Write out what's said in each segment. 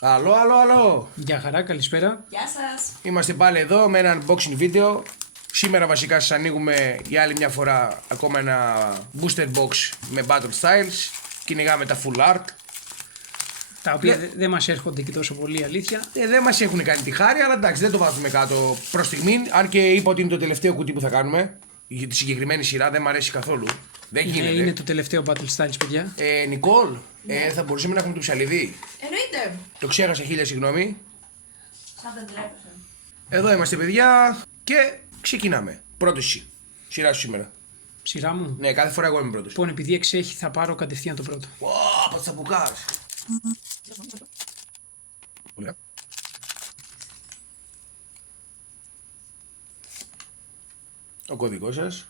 Αλλο. Γεια χαρά, καλησπέρα. Γεια σας. Είμαστε πάλι εδώ με ένα unboxing βίντεο. Σήμερα βασικά σας ανοίγουμε για άλλη μια φορά ακόμα ένα booster box με Battle Styles. Κυνηγάμε τα full art. Τα οποία δεν μας έρχονται και τόσο πολύ, αλήθεια. Δεν μας έχουν κάνει τη χάρη, αλλά εντάξει, δεν το βάζουμε κάτω προς στιγμή. Αν και είπα ότι είναι το τελευταίο κουτί που θα κάνουμε. Για τη συγκεκριμένη σειρά δεν μου αρέσει καθόλου. Δεν γίνεται. Είναι το τελευταίο Battle Styles, παιδιά. Νικόλ, θα μπορούσαμε να έχουμε το ψαλιδί. Εννοείται. Το ξέχασα, χίλια συγγνώμη. Σαν δεν τρέπεσαι. Εδώ είμαστε, παιδιά, και ξεκινάμε. Πρώτο εσύ. Σειρά σου σήμερα. Σειρά μου. Ναι, κάθε φορά εγώ είμαι πρώτος. Λοιπόν, επειδή εξέχει, θα πάρω κατευθείαν το πρώτο. Ω, πατσαπουκάς. Πολύ ωραία. Ο κωδικός σας.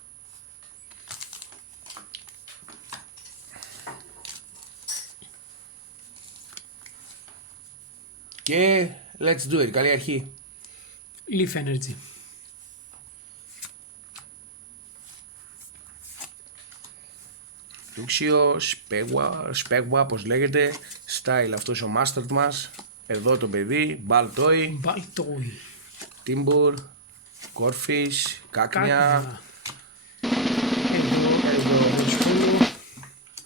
Και let's do it. Καλή αρχή. Leaf Energy. Luxio, Spegwa, πώς λέγεται. Style αυτός ο master μας. Εδώ το παιδί. Baltoy, Baltoy. Timber, Corfish, Κάκνια. Εδώ.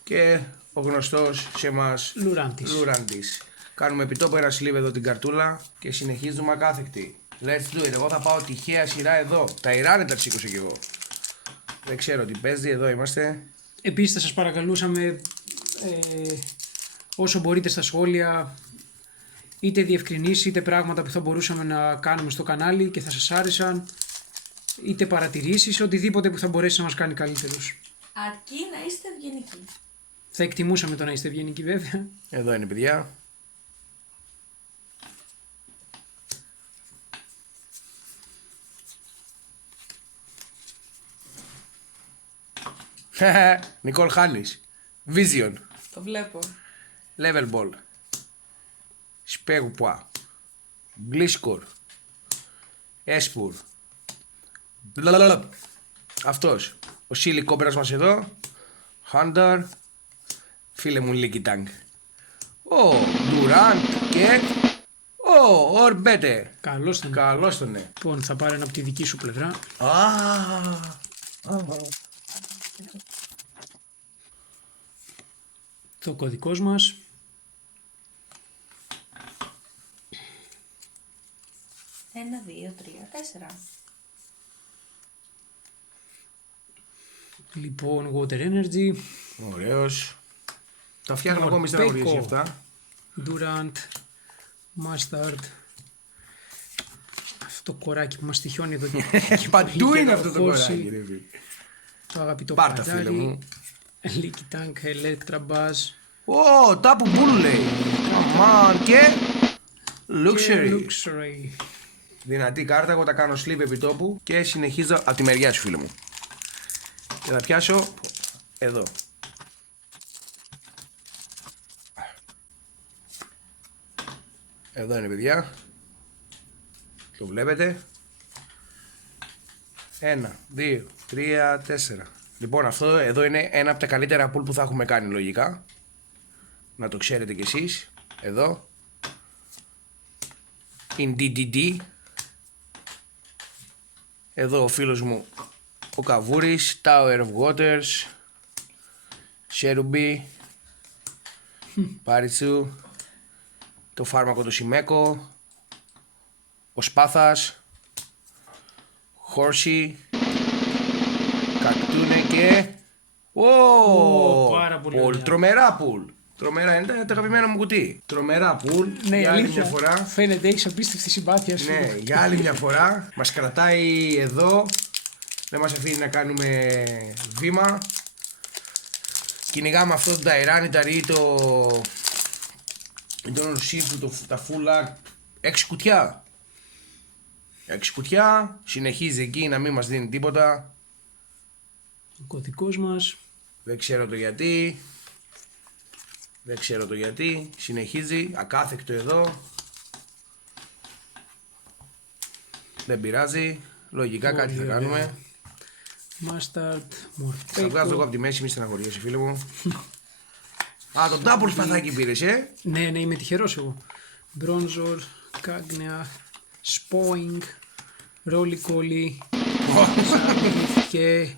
Και ο γνωστός σε μας Λουράντης. Λουράντης. Κάνουμε επιτόπου ένα sleeve εδώ την καρτούλα και συνεχίζουμε ακάθεκτη. Let's do it. Εγώ θα πάω τυχαία σειρά εδώ. Τα Ιράνε τα σήκωσα κι εγώ. Δεν ξέρω τι παίζει. Εδώ είμαστε. Επίσης θα σας παρακαλούσαμε όσο μπορείτε στα σχόλια είτε διευκρινήσεις είτε πράγματα που θα μπορούσαμε να κάνουμε στο κανάλι και θα σας άρεσαν, είτε παρατηρήσεις, οτιδήποτε που θα μπορέσει να μας κάνει καλύτερους. Αρκεί να είστε ευγενικοί. Θα εκτιμούσαμε το να είστε ευγενικοί, βέβαια. Εδώ είναι, παιδιά. Νικόλ χάνεις. Vision. Το βλέπω. Level Ball. Spegwa. Gliscor. Espur. Αυτός. Ο Silly Cobras μας εδώ. Hunter. Φίλε μου Licky Tank. Ο Durant και ο Orbete. Καλώς τον. Καλώς τον, ναι. Λοιπόν, θα πάρω ένα από τη δική σου πλευρά. Το κωδικός μας. Ένα, 2, 3, 4. Λοιπόν, Water Energy. Ωραίος. Τα φτιάχνω εγώ, μη στεναχωρήσεις Morpeko. αυτά. Durant. Mustard. Αυτό το κοράκι που μας τυχιώνει εδώ και Παντού πολύ είναι καιρό αυτό το χώσει. κοράκι, ρε φίλε. Το αγαπητό Πάρτα, φίλε παντάρι. μου. Leaky Tank, Electra Buzz. Ω, τάπου μπούλου λέει. Αμάν και Luxury. Luxury. Δυνατή κάρτα, εγώ τα κάνω sleeve επί τόπου και συνεχίζω από τη μεριά σου, φίλε μου. Και θα πιάσω εδώ. Εδώ είναι, παιδιά. Το βλέπετε. 1, 2, 3, 4. Λοιπόν, αυτό εδώ είναι ένα από τα καλύτερα pull που θα έχουμε κάνει λογικά. Να το ξέρετε κι εσείς. Εδώ. In DDD. Εδώ ο φίλος μου ο Καβούρης. Tower of Waters. Σέρουμπι. Πάριτσου. Το φάρμακο του Σιμέκο. Ο Σπάθας. Χόρσι. Κακτούνε και... Πάρα πολύ ωραία. Τρομερά πουλ. Τρομερά, είναι το αγαπημένο μου κουτί. Τρομερά πουλ. Ναι, για άλλη αλήθεια. μια φορά. Φαίνεται, έχεις απίστευτη συμπάθεια σου. Ναι, για άλλη μια φορά. Μας κρατάει εδώ. Δεν μας αφήνει να κάνουμε βήμα. Κυνηγάμε αυτό το Tyranitar ή τον Ορσίφου, τα full art. 6 κουτιά. 6 κουτιά. Συνεχίζει εκεί να μην μας δίνει τίποτα. Ο κωδικός μας. Δεν ξέρω το γιατί. Δεν ξέρω το γιατί. Συνεχίζει. Ακάθεκτο εδώ. Δεν πειράζει. Λογικά κάτι θα κάνουμε. Mustard, Θα βγάζω εγώ Morpeko. από τη μέση, μη στεναχωριέσαι φίλε μου. Α, το double σπαθάκι πήρες, Ναι, είμαι τυχερός εγώ. Bronzor, Cagnia, Spoing, Rollicoli, και...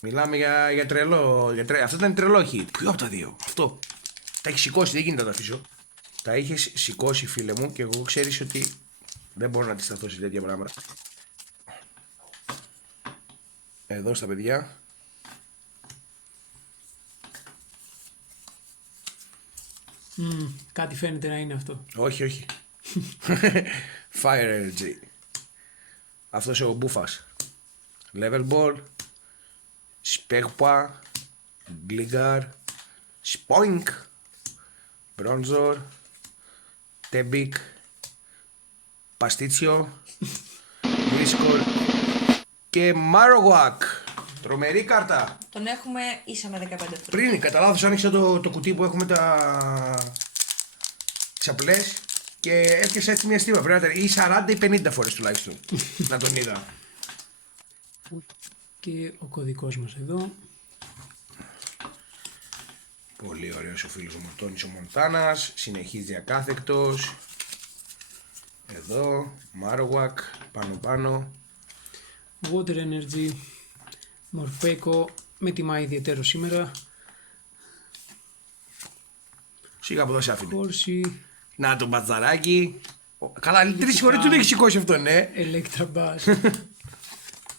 Μιλάμε για τρελό. Αυτό ήταν τρελό hit. Ποιο από τα δύο? Αυτό. Τα έχει σηκώσει, δεν γίνεται να τα αφήσω. Τα είχε σηκώσει, φίλε μου, και εγώ ξέρεις ότι δεν μπορώ να αντισταθώ σε τέτοια πράγματα. Εδώ στα παιδιά. Κάτι φαίνεται να είναι αυτό. Όχι, όχι. Fire Energy. Αυτός ο μπούφας. Level Ball. Σπέγπα. Gligar. Spoink. Bronzor. Tebik. Παστίτσιο. Briscoe. Και Marowak. Τρομερή κάρτα. Τον έχουμε ίσα με 15 φορές. Πριν, κατά λάθος άνοιξα το κουτί που έχουμε τις απλές και έπιασα έτσι μια στίβα. Πρέπει να ήταν ή 40 ή 50 φορές τουλάχιστον να τον είδα. Και ο κωδικός μας εδώ. Πολύ ωραίος ο φίλος μου Τόνις ο Μοντάνας. Συνεχίζει ακάθεκτος. Εδώ, Marowak, πάνω. Water Energy, Morpeko, με τιμά ιδιαίτερο σήμερα. Σιγά από εδώ σε άφηνε. Corsi, Να το μπατζαράκι. Καλά, 3 φορές του έχει σηκώσει αυτό, ναι. Electra Bass,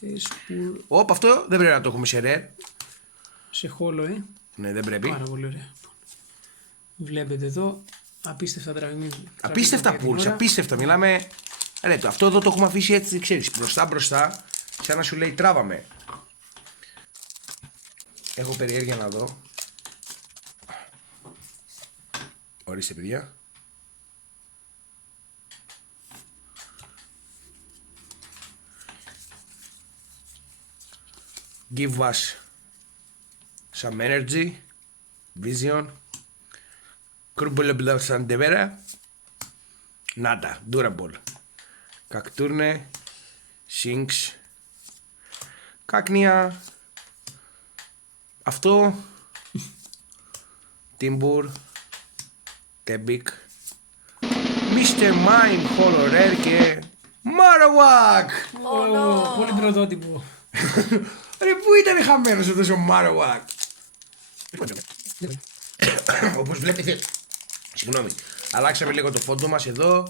Espur, Όπ, αυτό δεν πρέπει να το έχουμε σε ρε. σε χόλο, Ναι, δεν πρέπει. Πάρα πολύ ωραία. Βλέπετε εδώ, απίστευτα τραγμίδια. Απίστευτα pools, απίστευτα. Μιλάμε. Ρε, αυτό εδώ το έχουμε αφήσει έτσι, ξέρεις, μπροστά, σαν να σου λέει τράβαμε. Έχω περιέργεια να δω. Ορίστε, παιδιά. Give us some energy, vision, Κρούμπολε Σαντεβέρα, Νάτα, Durable, Κακτούρνε, Σίνξ, Κάκνια, αυτό, Τίμπουρ, Τέμπικ, Mr. Mime, Hollow Rare και Marowak! Πολύ πρωτότυπο. Ρε, πού ήταν χαμένος αυτός ο Marowak? Όπως βλέπετε, συγγνώμη, αλλάξαμε λίγο το φόντο μας εδώ.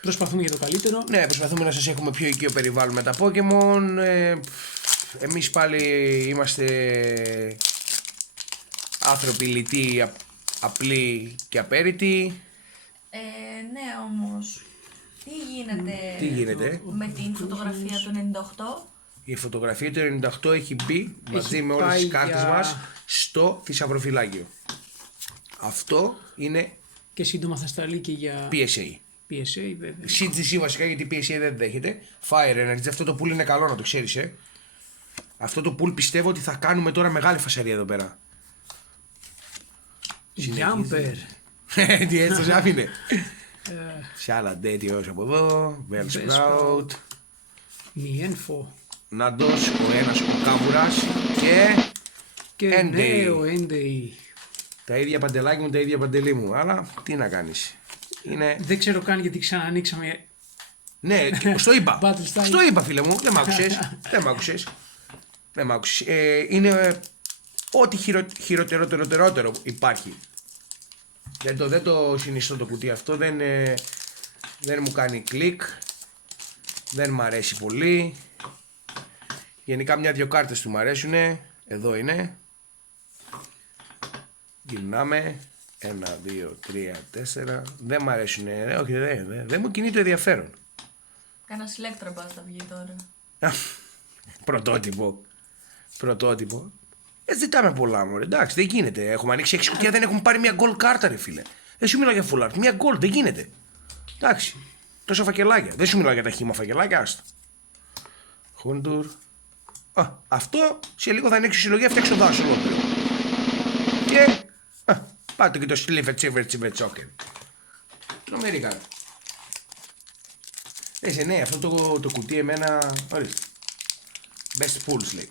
Προσπαθούμε για το καλύτερο. Ναι, προσπαθούμε να σας έχουμε πιο οικείο περιβάλλον με τα Pokemon. Εμείς πάλι είμαστε άνθρωποι λιτοί, απλοί και απέριτοι. Ναι, όμως, τι γίνεται με την φωτογραφία του 98? Η φωτογραφία του 98 έχει μπει μαζί με όλες πάει τις κάρτες για- μας στο θησαυροφυλάκιο. Αυτό είναι Και σύντομα θα σταλεί και για PSA. PSA, βέβαια. CGC βασικά, γιατί PSA δεν δέχεται. Fire Energy, αυτό το pool είναι καλό να το ξέρεις, Αυτό το pool πιστεύω ότι θα κάνουμε τώρα μεγάλη φασαρία εδώ πέρα. Jumper. Τι έτσι το άφηνε. Σάλα τέτοιος από εδώ. Bellsprout. Mienfo. Ναντός ο ένας ο Κάβουρας. Και Και Entei. νέο Entei. τα ίδια παντελάκι μου, τα ίδια παντελή μου. Αλλά τι να κάνεις. Είναι... Δεν ξέρω καν γιατί ξανανοίξαμε. Ναι, στο είπα. Battle Style. Στο είπα, φίλε μου. Δεν μ' άκουσες. Δεν μ' άκουσες. Είναι ό,τι χειροτερότερο υπάρχει. Δεν το συνιστώ το κουτί αυτό. Δεν μου κάνει κλικ. Δεν μ' αρέσει πολύ. Γενικά μια-δυο κάρτες του μ' αρέσουνε. Εδώ είναι. Γυρνάμε. 1, 2, 3, 4. Δεν μ' αρέσουνε. Όχι, δεν μου κινεί το ενδιαφέρον. Κάνα Electra Bass θα βγει τώρα. Πρωτότυπο. Ζητάμε πολλά, μωρέ. Εντάξει, δεν γίνεται. Έχουμε ανοίξει 6 κουτιά, δεν έχουμε πάρει μια gold κάρτα, ρε φίλε. Δεν σου μιλάω για full art. Μια gold, δεν γίνεται. Εντάξει. Τόσα φακελάκια. Δεν σου μιλάω για τα χύμα φακελάκια, άστα. Χόντουρ. Αυτό σε λίγο θα ανοίξει η συλλογή, φτιάξει το δάσο ολόκληρο. Και. Πάτε και το σλίφε τσίβερ τσόκερ. Τρομερή κάρτα. Ναι, αυτό το κουτί εμένα. Ορίστε. Best pools λέει.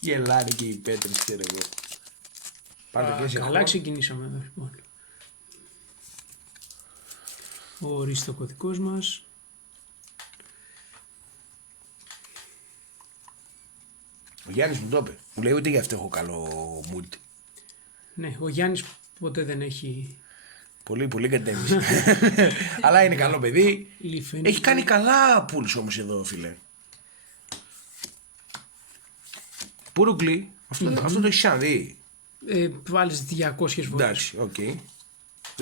Γελάνε και οι πέτρες, ξέρω εγώ. Πάρτε και σε Καλά ξεκινήσαμε εδώ λοιπόν. Ορίστε ο κωδικός μας. Ο Γιάννης μου το είπε. Μου λέει ούτε γι' αυτό έχω καλό mood. Ναι, ο Γιάννης ποτέ δεν έχει... Πολύ, πολύ κατέμιση. Αλλά είναι καλό παιδί. Έχει κάνει καλά πουλς όμως εδώ, φίλε. Πουρουκλή. Αυτό το έχει ξαναδεί. Βάλεις 200 φορές. Εντάξει, οκ.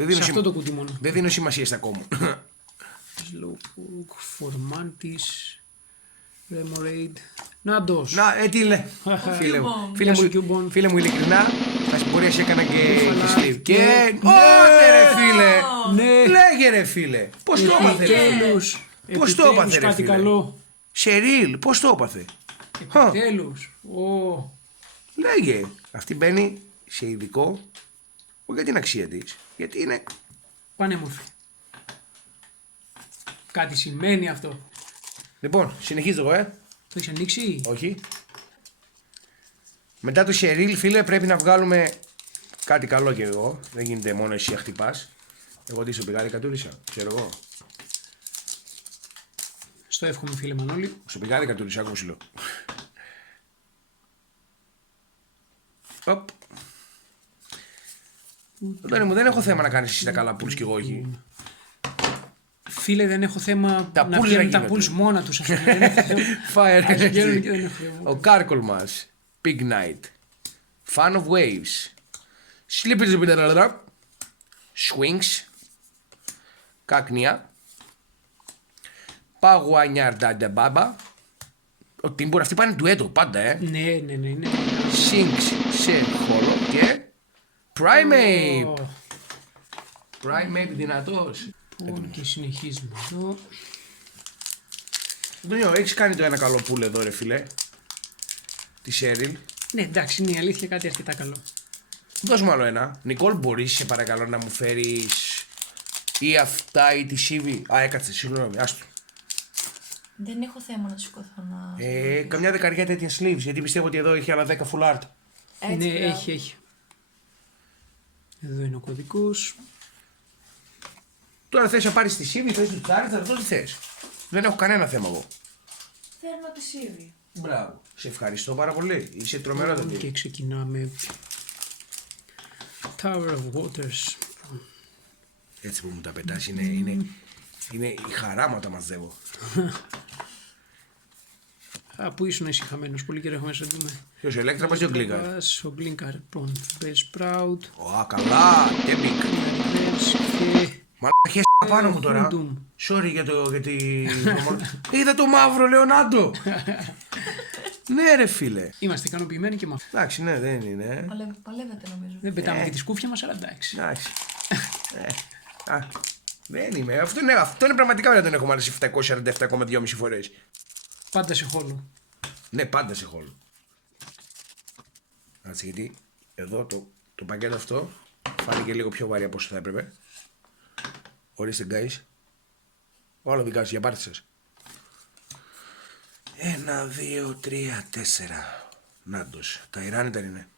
Σε αυτό το κουτί μόνο. Δεν δίνω σημασία στα κόμμα. Slowpoke, Formantis, Remoraid. Νάντος. Να, τι λέει. Φίλε μου, Γεια σου, Cubone. φίλε μου, ειλικρινά, στα σπορία σε έκανα και Μπούφαλα. sleeve. Και... Ναι. Ότε ρε φίλε. Ναι. Λέγε ρε φίλε. Πώς το έπαθε ρε. Επιτέλους. Πώς το έπαθε ρε Κάτι φίλε. καλό. Σερίλ, πώς το έπαθε. Επιτέλους. Λέγε. Αυτή μπαίνει σε ειδικό. Όχι για την αξία της. Γιατί είναι... Πανέμορφη. Κάτι σημαίνει αυτό. Λοιπόν, συνεχίζω εγώ, Το έχεις ανοίξει. Όχι. Μετά το Σερίλ, φίλε, πρέπει να βγάλουμε κάτι καλό κι εγώ. Δεν γίνεται μόνο εσύ να χτυπάς. Εγώ τι σου πηγάρι κατούρισα, ξέρω εγώ. Στο εύχομαι φίλε Μανώλη. Σου πηγάρι κατούρισα, άκου σου λέω. Οπ. Αντώνη μου, δεν έχω θέμα να κάνεις εσύ τα καλά πουλς κι εγώ όχι. Φίλε, δεν έχω θέμα Τα να pools βγαίνουν να τα γίνονται. pools μόνα τους. Ας πούμε. Δεν έχω θέμα. Fire Ας βγαίνουν Energy. και δεν έχω θέμα. Ο Κάρκολ μας. Big Night. Fan of Waves. Slippers with Swings. Κάκνια. Παγουανιάρ Ντάντα Μπάμπα. Ο Τίμπορ, αυτοί πάνε ντουέτο πάντα, Ναι. Sinks σε χώρο και Primate. Ω, Primate δυνατός. Λοιπόν, και συνεχίζουμε εδώ. Ντονιό, έχεις κάνει το ένα καλό πουλ εδώ ρε φίλε. Τη Σέριλ. Ναι, εντάξει, είναι η αλήθεια κάτι αρκετά καλό. Δώσ' μου άλλο ένα. Νικόλ, μπορείς σε παρακαλώ να μου φέρεις ή αυτά ή τη Σίβη. Α, έκατσε, συγγνώμη, άστο. Δεν έχω θέμα να σηκωθώ να. Καμιά δεκαριά τέτοια sleeves, γιατί πιστεύω ότι εδώ έχει άλλα 10 full art. Έτσι, Ναι, μπράβο. έχει. Εδώ είναι ο κωδικός. Τώρα θες να πάρεις τη Σίβη, θες του Τσάριτζαρ, αυτό τι θες. Δεν έχω κανένα θέμα εγώ. Φέρνω τη Σίβη. Μπράβο. Σε ευχαριστώ πάρα πολύ. Είσαι τρομερότατη. Και ξεκινάμε. Tower of Waters. Έτσι που μου τα πετάς είναι η χαρά μου όταν μαζεύω. Πού ήσουν εσύ χαμένος, πολύ καιρό έχουμε να σε δούμε. Ποιος ο Ελέκτρα, πας και ο Γκλίκα. Ο Γκλίνκαρ, λοιπόν, Bear Sprout, Ω, καλά, τέμπικ. Reverse και... Μαλάκα, χες πάνω μου τώρα. Hoodum. Sorry για τη... Είδα το μαύρο Λεωνάντο. Ναι ρε φίλε. Είμαστε ικανοποιημένοι και με αυτό. Εντάξει, ναι, δεν είναι. Παλεύετε νομίζω. Δεν πετάμε και τη σκούφια μας, αλλά εντάξει. Εντάξει. Δεν είμαι. Αυτό είναι πραγματικά να τον έχω μάλιστα 747,2,5 φορές. Πάντα σε χώλο. Ναι, πάντα σε χώλο. Κάτσε, γιατί εδώ το πακέτο αυτό φάνηκε λίγο πιο βαρύ από όσο θα έπρεπε. Ορίστε, guys. Όλα δικά σας, για πάρτι σας. 1, 2, 3, 4. Νάντος. Τα Ιράνιτα είναι.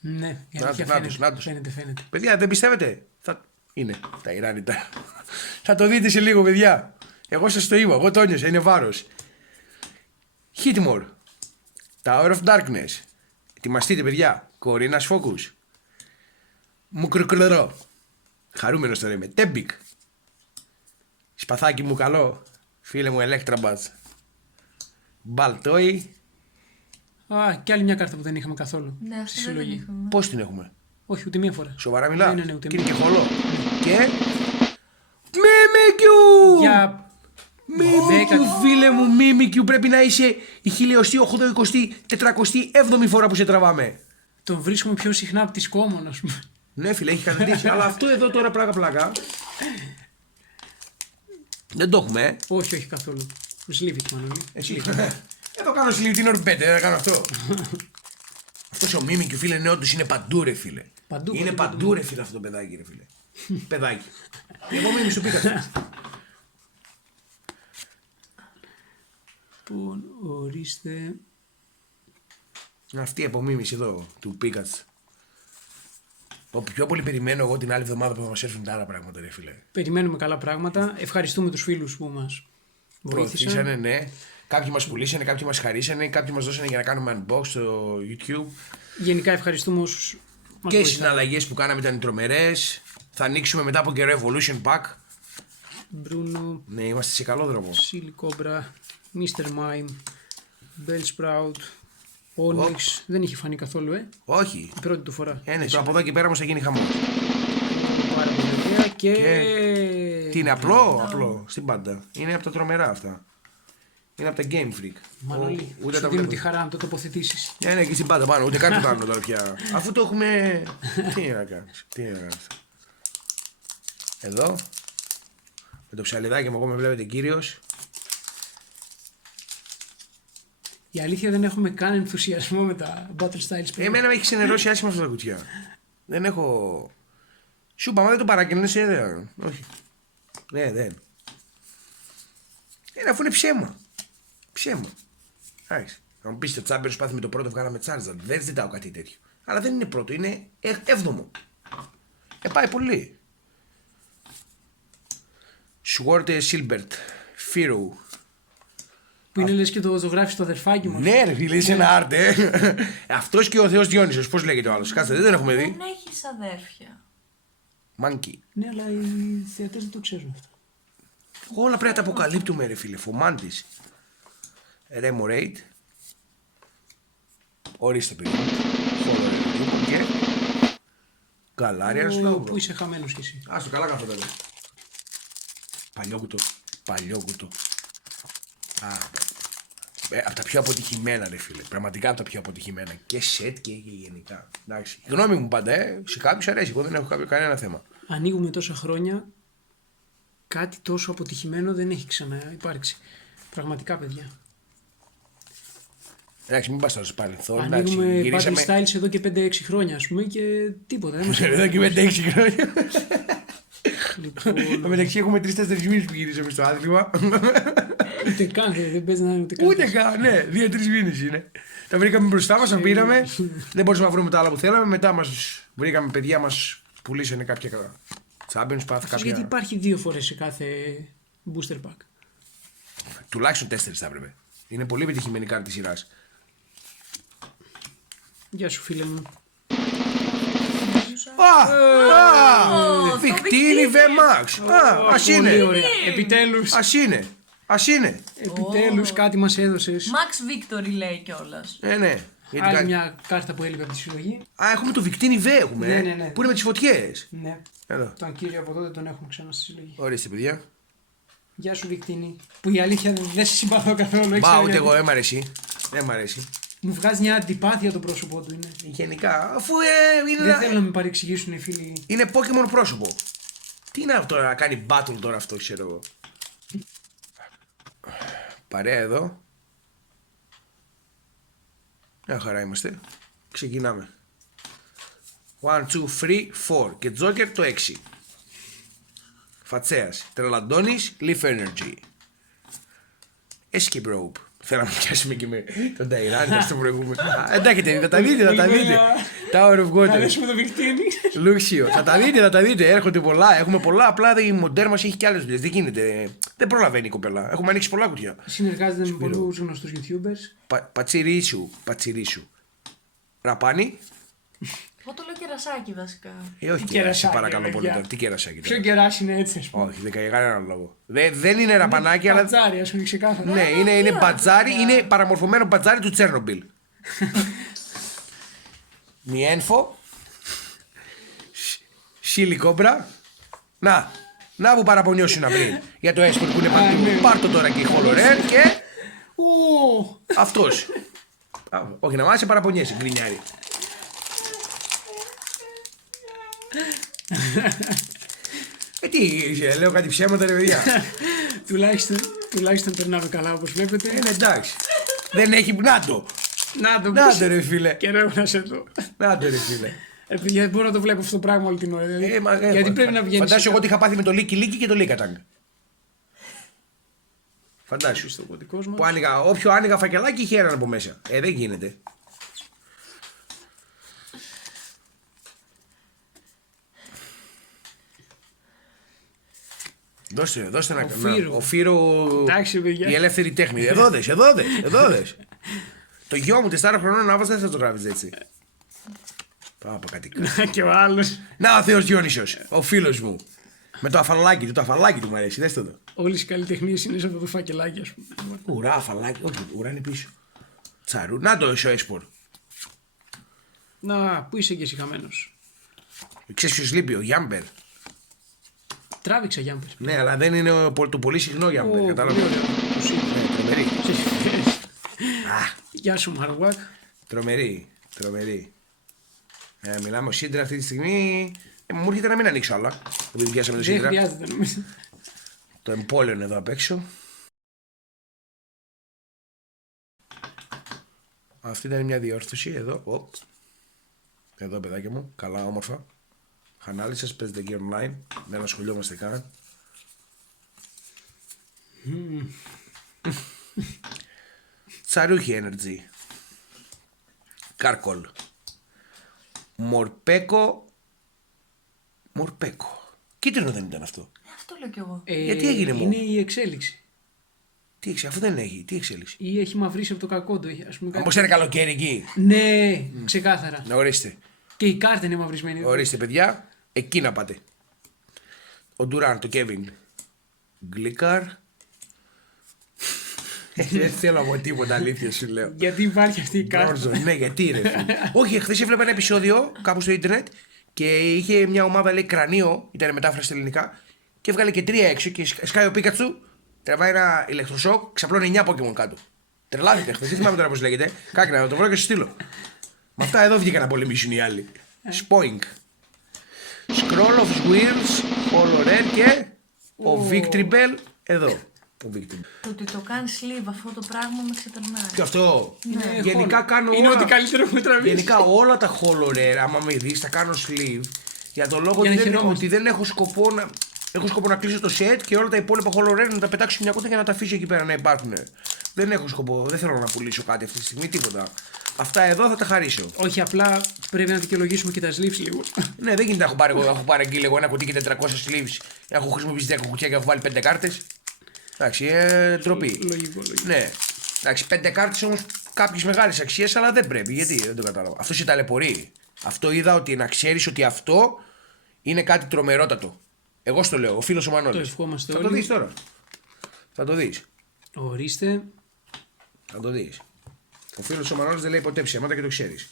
Ναι, η Νάτος, αλήθεια νάτος, νάτος. φαίνεται. Παιδιά, δεν πιστεύετε. Είναι τα Ιράνιτα. Θα το δείτε σε λίγο, παιδιά. Εγώ σας το είπα. Εγώ το ένιωσα. Είναι βάρος. Hitmore. Tower of Darkness. Ετοιμαστείτε, παιδιά. Κορίνας Focus. Μουκρουκλερό. Χαρούμενος τώρα είμαι. Τέμπικ. Σπαθάκι μου καλό. Φίλε μου Electrabuzz. Μπαλτόι. Και άλλη μια κάρτα που δεν είχαμε καθόλου. Ναι, στη αυτή δεν συλλογή. την είχαμε. Πώς την έχουμε. Όχι, ούτε μία φορά. Σοβαρά μιλάω. Ναι, ούτε Και είναι μία. και χολό. Και... Μίμικιου! Για Μίμικιου, φίλε μου, Μίμικιου. Πρέπει να είσαι η 1080, 407η φορά που σε τραβάμε. τον βρίσκουμε πιο συχνά από τη Common, ας πούμε. Ναι, φίλε, έχει καταντήσει. Αλλά αυτό εδώ τώρα πλάκα. Δεν το έχουμε, Όχι καθόλου. Σλίβιτ, Μανώλη. Εσύ. Εδώ κάνω σλίβι την ορμπέτε, δεν κάνω αυτό. Αυτός ο Μίμικιου, φίλε, είναι όντως είναι παντού, ρε φίλε. Παντού, Είναι παντού, παντού, ρε φίλε, αυτό το παιδάκι, ρε φίλε. Παιδάκι. Εγώ Μίμη σου πήγα. Λοιπόν, ορίστε. Αυτή η απομίμηση εδώ του Πίκατς. Το πιο πολύ περιμένω εγώ την άλλη εβδομάδα που θα μας έρθουν τα άλλα πράγματα, ρε φίλε. Περιμένουμε καλά πράγματα. Ευχαριστούμε τους φίλους που μας βοήθησαν. Προωθήσανε, ναι. Κάποιοι μας πουλήσανε, κάποιοι μας χαρίσανε, κάποιοι μας δώσανε για να κάνουμε unbox στο YouTube. Γενικά ευχαριστούμε όσους μας Και οι βοηθάνε. συναλλαγές που κάναμε ήταν τρομερές. Θα ανοίξουμε μετά από καιρό Evolution Pack. Bruno, Ναι, είμαστε σε καλό δρόμο. Silly Cobra, Mr. Mime, Bellsprout, Onyx. Δεν είχε φανεί καθόλου, Όχι. Η πρώτη του φορά. Ναι, το από εδώ και πέρα όμως θα γίνει χαμό. Πάρα πολύ ωραία. Και... Τι είναι απλό στην πάντα. Είναι από τα τρομερά αυτά. Είναι από τα Game Freak. Μανώλη, Ούτε σου τα δίνω βλέπω. τη χαρά να το τοποθετήσεις. Ναι, και στην πάντα πάνω. Ούτε καν το κάνουμε τώρα πια. Αφού το έχουμε. Τι είναι να κάνεις. Τι είναι να κάνεις. Εδώ. Με το ψαλιδάκι μου, εγώ με βλέπετε κύριος. Η αλήθεια δεν έχουμε καν ενθουσιασμό με τα Battle Styles. Εμένα με έχει ξενερώσει άσχημα αυτά τα κουτιά. Δεν έχω. Σου είπα, άμα δεν το παραγγέλνεις, δεν. Όχι. Ναι, δεν. Αφού είναι ψέμα. Ψέμα. Εντάξει. Θα μου πει το Champions Path με το πρώτο βγάλαμε Charizard. Δεν ζητάω κάτι τέτοιο. Αλλά δεν είναι πρώτο, είναι έβδομο. Πάει πολύ. Sword Silbert. Firo. Που είναι λες και το ζωγράφει στο αδερφάκι μας. Ναι, ρε φίλε, είσαι ένα άρτε. Αυτός και ο Θεός Διόνυσος. Πώς λέγεται ο άλλος. Κάτσε, δεν τον έχουμε δει. Δεν έχεις αδέρφια. Monkey. Ναι, αλλά οι θεατές δεν το ξέρουν αυτό. Όλα πρέπει να τα αποκαλύπτουμε, ρε φίλε. Φωμάντης. Remoraid. Ορίστε, παιδί. Follow και. Galarian Slowbro. Πού είσαι χαμένος κι εσύ. Άστο, καλά καθόταν. Παλιόκουτο. Παλιόκουτο. Από τα πιο αποτυχημένα, ρε φίλε. Πραγματικά από τα πιο αποτυχημένα. Και σετ και γενικά. Εντάξει. Η γνώμη μου πάντα, σε κάποιους αρέσει. Εγώ δεν έχω κανένα θέμα. Ανοίγουμε τόσα χρόνια. Κάτι τόσο αποτυχημένο δεν έχει ξαναυπάρξει. Πραγματικά, παιδιά. Εντάξει, μην πας τώρα στο παρελθόν. Ανοίγουμε Γυρίσαμε. Battle Styles εδώ και 5-6 χρόνια, ας πούμε, και τίποτα. Δεν μας Εδώ και 5-6 χρόνια. Λοιπόν, Εν μεταξύ έχουμε 3-4 μήνες που γυρίσαμε στο άθλημα. ούτε καν, δεν παίζει να είναι ούτε καν. Ούτε καν, ναι, 2-3 μήνες είναι. Τα βρήκαμε μπροστά μας, τα πήραμε. Δεν μπορούσαμε να βρούμε τα άλλα που θέλαμε. Μετά μας βρήκαμε παιδιά μας πουλήσανε κάποια Champions Path. Γιατί Κάποια. υπάρχει 2 φορές σε κάθε booster pack. Τουλάχιστον 4 θα έπρεπε. Είναι πολύ επιτυχημένη η κάρτα της σειράς. Γεια σου, φίλε μου. Βικτίνη VMAX. Ας Πολύ είναι. ωραία. Επιτέλους, Ας είναι. επιτέλους κάτι μας έδωσες. Max Victory λέει κιόλας. Ναι. Γιατί Άλλη κάνει- μια κάρτα που έλειπε από τη συλλογή. Έχουμε το Βικτίνη V έχουμε. Ναι. Που είναι με τις φωτιές. Ναι. Εδώ. Τον κύριο από εδώ δεν τον έχουμε ξανά στη συλλογή. Ορίστε, παιδιά. Γεια σου, Βικτίνη. Που η αλήθεια δεν σε συμπαθώ καθόλου. Μπα, ήξερα ούτε γιατί. εγώ, δεν μ' αρέσει. Δεν μ' αρέσει. Μου βγάζει μια αντιπάθεια το πρόσωπό του. Είναι. Γενικά, αφού είναι, Δεν θέλω να με παρεξηγήσουν οι φίλοι. είναι Pokemon πρόσωπο. Τι είναι αυτό να κάνει battle τώρα αυτό, ξέρω εγώ. Παρέα εδώ. Μια χαρά είμαστε. Ξεκινάμε. 1, 2, 3, 4. Και Joker το 6. Φατσέας. Τρελαντώνης. Leaf Energy. Escape Rope. Θέλαμε να πιάσουμε και με τον Ταϊράνι στο προηγούμενο. Εντάξει, θα τα δείτε, θα τα δείτε. Tower of Water. Αρέσουμε το Βικτίνη. Λούξιο. Θα τα δείτε. Έρχονται πολλά. Έχουμε πολλά. Απλά η μοντέρ μας έχει και άλλες δουλειές. Δεν γίνεται. Δεν προλαβαίνει η κοπέλα. Έχουμε ανοίξει πολλά κουτιά. Συνεργάζεται με πολλούς γνωστούς YouTubers. Πατσιρίσου. Ραπάνι. Εγώ το λέω κερασάκι βασικά. Όχι, Τι κερασάκι. Σε κερασάκι, παρακαλώ παιδιά. πολύ τώρα. Τι κερασάκι Ποιο τώρα. κεράσι είναι έτσι, ας πούμε. Όχι, δεν κάνει κανέναν λόγο. Δεν είναι ραπανάκι, αλλά. Πατζάρι, ας πούμε, ξεκάθαρα. Ναι, είναι μπατζάρι, είναι παραμορφωμένο μπατζάρι του Τσέρνομπιλ. Μιένφο. Σίλι κόμπρα. Να που παραπονιώσουν πριν για το export που είναι παντού. Πάρ' το τώρα και η Χολορέρ και Ω, αυτός. Όχι, να μάθει παραπονιέσαι, γκρινιάρι. Λέω κάτι ψέματα ρε παιδιά. τουλάχιστον περνάμε καλά, όπως βλέπετε. Είναι εντάξει. Δεν έχει. Να το. Να το Να το ρε φίλε. Καιρό να σε δω. Να το ρε φίλε. Επειδή δεν μπορώ να το βλέπω αυτό το πράγμα όλη την ώρα. Δηλαδή. Γιατί πρέπει να βγαίνει. Φαντάσου εγώ τι είχα πάθει με το Λίκι Λίκι και το Λίκαταγκ. Φαντάσου. Πιστοποιητικός μας. Που όποιο άνοιγα φακελάκι είχε έναν από μέσα. Δεν γίνεται. Δώστε να Φύρου. Ο Φύρου. Εντάξει, παιδιά. Η ελεύθερη τέχνη. Εδώ δες. Το γιο μου 4 χρονών άβαζα, δεν θα το γράφεις έτσι. Πάπα κάτι. Και ο άλλος. Να ο Θεός Διόνυσος, ο φίλος μου. Με το αφαλάκι του μου αρέσει, δέστε το. Όλες οι καλλιτεχνίες είναι σε αυτό το φακελάκι, ας πούμε. Ουρά, αφαλάκι, όχι, ουρά είναι πίσω. Τσαρού, να το εσπορ. Να, πού είσαι και εσύ χαμένος. Ξέρεις ποιος λείπει, ο Γιάμπερ. Τράβηξα Γιάμπερ. Ναι, αλλά δεν είναι το πολύ συχνό Γιάμπερ, κατάλαβα. Ναι, τρομερή. Γεια σου Μαρουάκ. Τρομερή. Μιλάμε ο Σίντρα αυτή τη στιγμή. Μου έρχεται να μην ανοίξω άλλα. Επειδή πιάσαμε το Δεν Σίντρα. χρειάζεται νομίζω. Το εμπόλεον εδώ απ' έξω. Αυτή ήταν μια διόρθωση εδώ. Οπ. Εδώ παιδάκια μου. Καλά, όμορφα. Κανάλι σας, παίζετε εκεί online. Δεν ασχολιόμαστε καν. Τσαρούχι Energy. Κάρκολ. Μορπέκο. Κίτρινο δεν ήταν αυτό. Αυτό λέω κι εγώ. Γιατί έγινε μου? Είναι η εξέλιξη. Τι εξέλιξη, αφού δεν έχει. Τι εξέλιξη. Ή έχει μαυρίσει από το κακό του. Ας πούμε, Όπως είναι καλοκαίρι εκεί. Ναι, ξεκάθαρα. Να ορίστε. Και η κάρτα είναι μαυρισμένη. Ορίστε, παιδιά. Εκεί να πάτε. Ο Ντουράν, το Κέβιν. Γκλίκαρ. Δεν θέλω από τίποτα, αλήθεια σου λέω. Γιατί υπάρχει αυτή η κάρτα. Μπρόζο, ναι, γιατί ρε φίλε. Όχι, χθες έβλεπα ένα επεισόδιο κάπου στο ίντερνετ και είχε μια ομάδα, λέει, κρανίο, ήταν μετάφραση στα ελληνικά, και έβγαλε και 3 έξω και σκάει ο Πίκατσου, τραβάει ένα ηλεκτροσόκ, ξαπλώνει 9 Pokémon κάτω. Τρελάθηκε χθες, δεν θυμάμαι τώρα πώς λέγεται. Κάκι να το βρω και σου στείλω. Με αυτά εδώ βγήκαν να πολεμήσουν οι άλλοι. Spoink. Scroll of Wheels, Hollow Red και ο Victory Bell εδώ. Το ότι το κάνει sleeve αυτό το πράγμα με ξεπερνάει. Και αυτό. Είναι Γενικά Hollow. κάνω Είναι όλα. ό,τι καλύτερο έχουμε τραβήξει. Γενικά όλα τα Hollow Rare, άμα με δεις, τα κάνω sleeve. Για τον λόγο Για ότι να δεν, χαιρόμαστε. ότι δεν έχω σκοπό να. Έχω σκοπό να κλείσω το set και όλα τα υπόλοιπα Hollow Rare να τα πετάξω μια κούτα και να τα αφήσω εκεί πέρα να υπάρχουν. Δεν έχω σκοπό, δεν θέλω να πουλήσω κάτι αυτή τη στιγμή, τίποτα. Αυτά εδώ θα τα χαρίσω. Όχι, απλά πρέπει να δικαιολογήσουμε και τα sleeves λίγο. Ναι, δεν γίνεται να έχω πάρει, έχω παραγγείλει εγώ ένα κουτί και 400 sleeves. Έχω χρησιμοποιήσει 10 κουτιά και έχω βάλει 5 κάρτες. Εντάξει, ντροπή. Λογικό. Ναι. Εντάξει, 5 κάρτες όμως κάποιες μεγάλες αξίες, αλλά δεν πρέπει. Γιατί δεν το κατάλαβα. Αυτό σε ταλαιπωρεί. Αυτό είδα ότι να ξέρεις ότι αυτό είναι κάτι τρομερότατο. Εγώ στο λέω, ο φίλος ο Μανώλης. Το ευχόμαστε Θα όλοι. το δεις τώρα. Θα το δεις. Ορίστε. Θα το δεις. Ο φίλος ο Μανώλης δεν λέει ποτέ ψέματα και το ξέρεις.